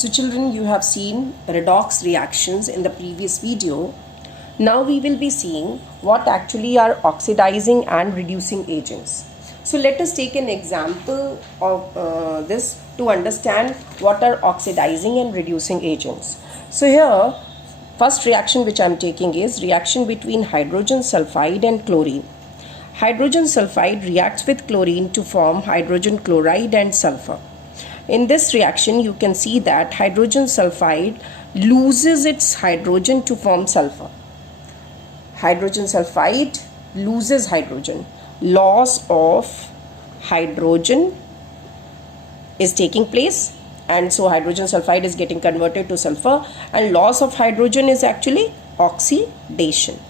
So children, you have seen redox reactions in the previous video. Now we will be seeing what actually are oxidizing and reducing agents. So let us take an example of this to understand what are oxidizing and reducing agents. So here, first reaction which I am taking is reaction between hydrogen sulfide and chlorine. Hydrogen sulfide reacts with chlorine to form hydrogen chloride and sulfur. In this reaction, you can see that hydrogen sulfide loses its hydrogen to form sulfur. Hydrogen sulfide loses hydrogen. Loss of hydrogen is taking place, and so hydrogen sulfide is getting converted to sulfur, and loss of hydrogen is actually oxidation.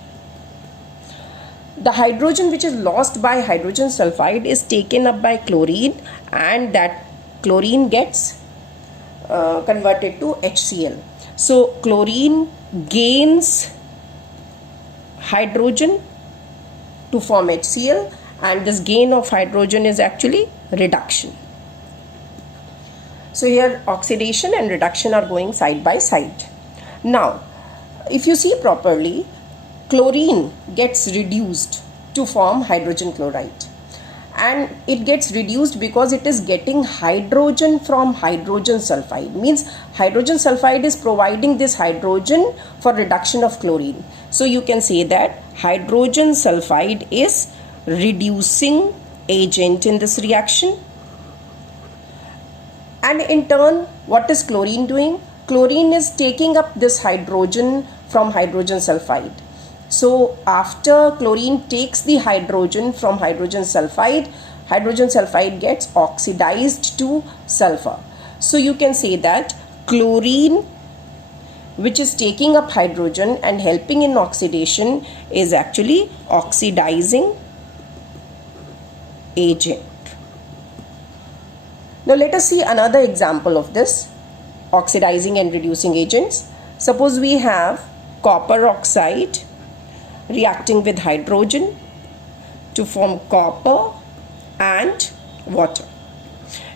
The hydrogen which is lost by hydrogen sulfide is taken up by chlorine, and that chlorine gets converted to HCl. So chlorine gains hydrogen to form HCl, and this gain of hydrogen is actually reduction. So here oxidation and reduction are going side by side. Now if you see properly, chlorine gets reduced to form hydrogen chloride, and it gets reduced because it is getting hydrogen from hydrogen sulfide. Means hydrogen sulfide is providing this hydrogen for reduction of chlorine. So you can say that hydrogen sulfide is reducing agent in this reaction. And in turn, what is chlorine doing? Chlorine is taking up this hydrogen from hydrogen sulfide. So after chlorine takes the hydrogen from hydrogen sulfide gets oxidized to sulfur. So you can say that chlorine, which is taking up hydrogen and helping in oxidation, is actually oxidizing agent. Now let us see another example of this oxidizing and reducing agents. Suppose we have copper oxide reacting with hydrogen to form copper and water.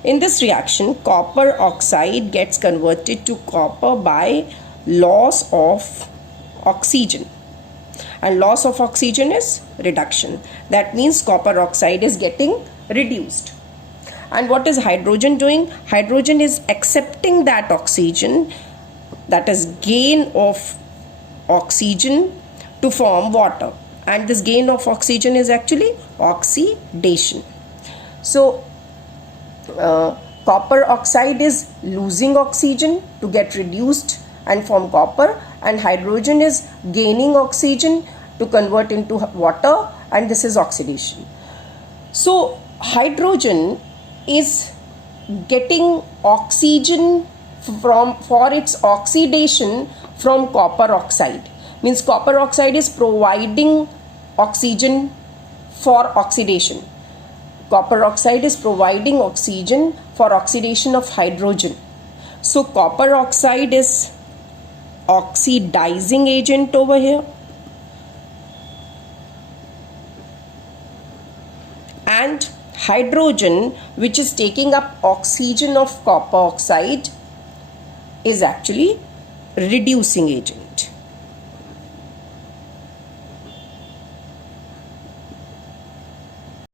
In this reaction, copper oxide gets converted to copper by loss of oxygen, and loss of oxygen is reduction. That means copper oxide is getting reduced. And what is hydrogen doing? Hydrogen is accepting that oxygen, that is gain of oxygen, to form water, and this gain of oxygen is actually oxidation. So copper oxide is losing oxygen to get reduced and form copper, and hydrogen is gaining oxygen to convert into water, and this is oxidation. So hydrogen is getting oxygen for its oxidation from copper oxide. Means copper oxide is providing oxygen for oxidation. Copper oxide is providing oxygen for oxidation of hydrogen. So copper oxide is oxidizing agent over here, and hydrogen, which is taking up oxygen of copper oxide, is actually reducing agent.